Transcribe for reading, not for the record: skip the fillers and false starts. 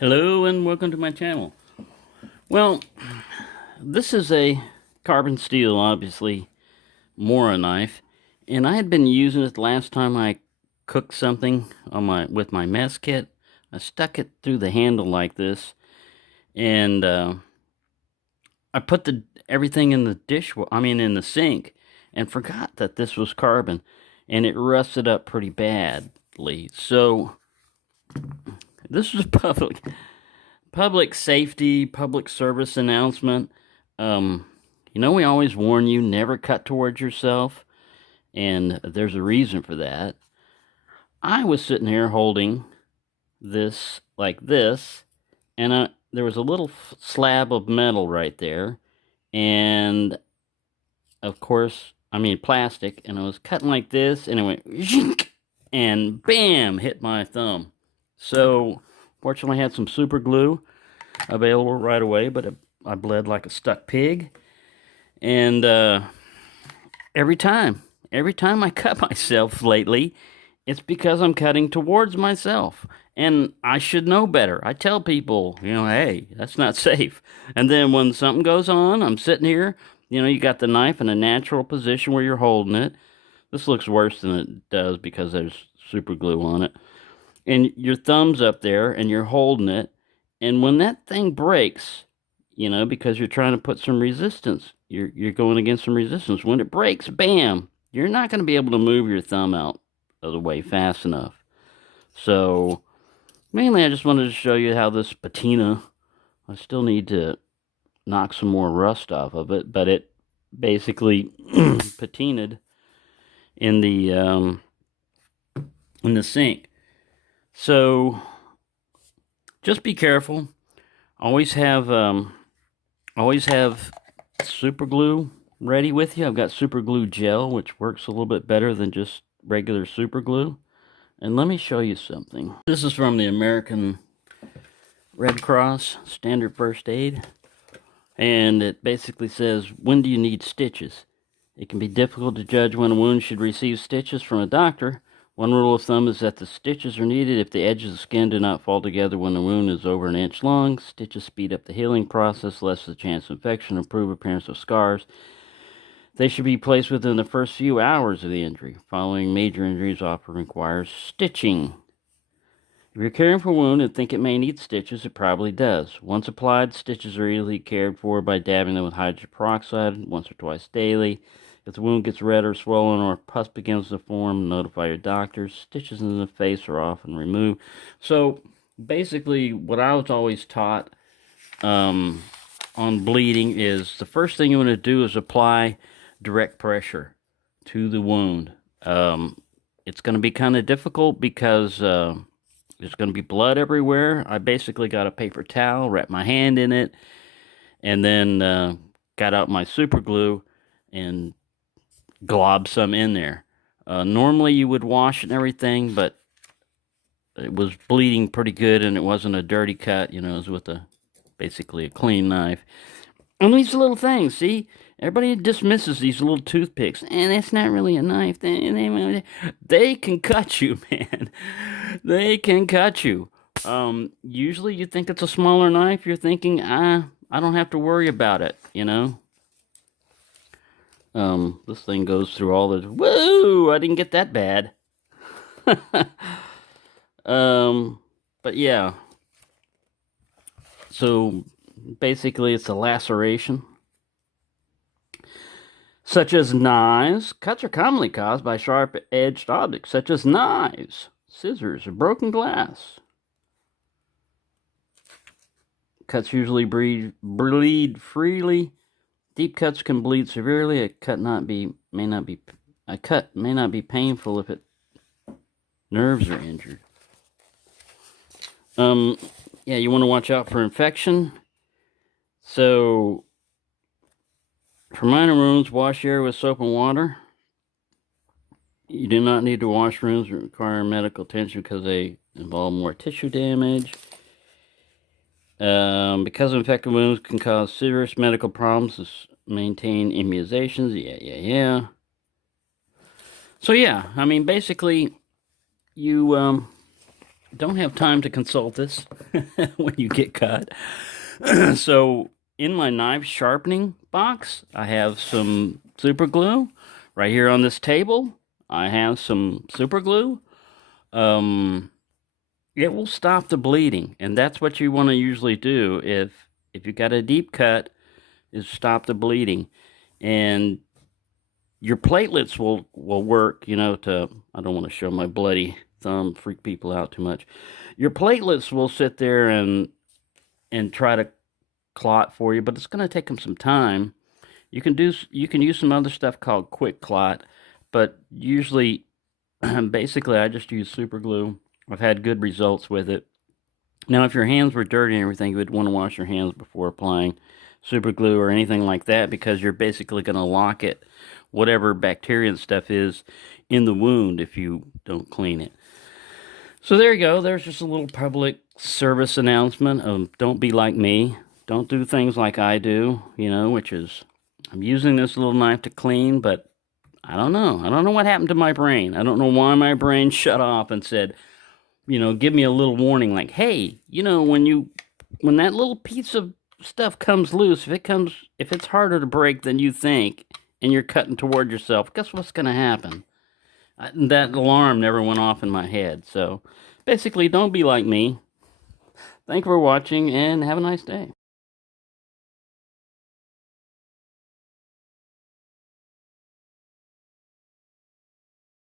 Hello and welcome to my channel. Well, this is a carbon steel, obviously, Mora knife, and I had been using it the last time I cooked something on with my mess kit. I stuck it through the handle like this, and I put everything in the in the sink, and forgot that this was carbon, and it rusted up pretty badly. So this was public safety, public service announcement. We always warn you never cut towards yourself, and there's a reason for that. I was sitting here holding this like this, and there was a little slab of metal right there, and of course, plastic, and I was cutting like this, and it went zhink, and bam, hit my thumb. So, fortunately, I had some super glue available right away, but I bled like a stuck pig. And every time I cut myself lately, it's because I'm cutting towards myself. And I should know better. I tell people, hey, that's not safe. And then when something goes on, I'm sitting here, you got the knife in a natural position where you're holding it. This looks worse than it does because there's super glue on it. And your thumb's up there and you're holding it. And when that thing breaks, because you're trying to put some resistance, you're going against some resistance. When it breaks, bam, you're not going to be able to move your thumb out of the way fast enough. So, mainly I just wanted to show you how this patina, I still need to knock some more rust off of it, but it basically patinaed in the sink. So, just be careful. Always have super glue ready with you. I've got super glue gel, which works a little bit better than just regular super glue. And let me show you something. This is from the American Red Cross Standard First Aid. And it basically says, when do you need stitches? It can be difficult to judge when a wound should receive stitches from a doctor. One rule of thumb is that the stitches are needed if the edges of the skin do not fall together when the wound is over an inch long. Stitches speed up the healing process, lessen the chance of infection, improve appearance of scars. They should be placed within the first few hours of the injury. Following major injuries often requires stitching. If you're caring for a wound and think it may need stitches, it probably does. Once applied, stitches are easily cared for by dabbing them with hydrogen peroxide once or twice daily. If the wound gets red or swollen or pus begins to form, notify your doctor. Stitches in the face are often removed. So, basically, what I was always taught on bleeding is the first thing you want to do is apply direct pressure to the wound. It's going to be kind of difficult because there's going to be blood everywhere. I basically got a paper towel, wrapped my hand in it, and then got out my super glue and glob some in there. Normally you would wash and everything, but it was bleeding pretty good and it wasn't a dirty cut. It was with basically a clean knife. And these little things, see? Everybody dismisses these little toothpicks. And it's not really a knife. They can cut you, man. They can cut you. Usually you think it's a smaller knife. You're thinking, I don't have to worry about it, This thing goes through all the... Whoa! I didn't get that bad. But yeah. So, basically, it's a laceration. Such as knives. Cuts are commonly caused by sharp-edged objects, such as knives, scissors, or broken glass. Cuts usually bleed freely. Deep cuts can bleed severely. A cut may not be painful if nerves are injured. Yeah, you want to watch out for infection. So, for minor wounds, wash your area with soap and water. You do not need to wash wounds that require medical attention because they involve more tissue damage. Because infected wounds can cause serious medical problems, maintain immunizations. Yeah. So yeah, basically, you don't have time to consult this when you get cut. So in my knife sharpening box, I have some super glue. Right here on this table, I have some super glue. Um, it will stop the bleeding, and that's what you want to usually do if you got a deep cut, is stop the bleeding. And your platelets will work, you know, to, I don't want to show my bloody thumb, freak people out too much. Your platelets will sit there and try to clot for you, but it's going to take them some time. You can use some other stuff called quick clot, but usually basically I just use super glue. I've had good results with it. Now, if your hands were dirty and everything, you would want to wash your hands before applying super glue or anything like that, because you're basically going to lock it, whatever bacteria and stuff is in the wound, if you don't clean it. So there you go. There's just a little public service announcement of don't be like me. Don't do things like I do, you know, which is I'm using this little knife to clean, but I don't know. I don't know what happened to my brain. I don't know why my brain shut off and said, you know, give me a little warning like, hey, you know, when that little piece of stuff comes loose, if it's harder to break than you think and you're cutting toward yourself, guess what's going to happen? That alarm never went off in my head. So basically, don't be like me. Thank you for watching and have a nice day.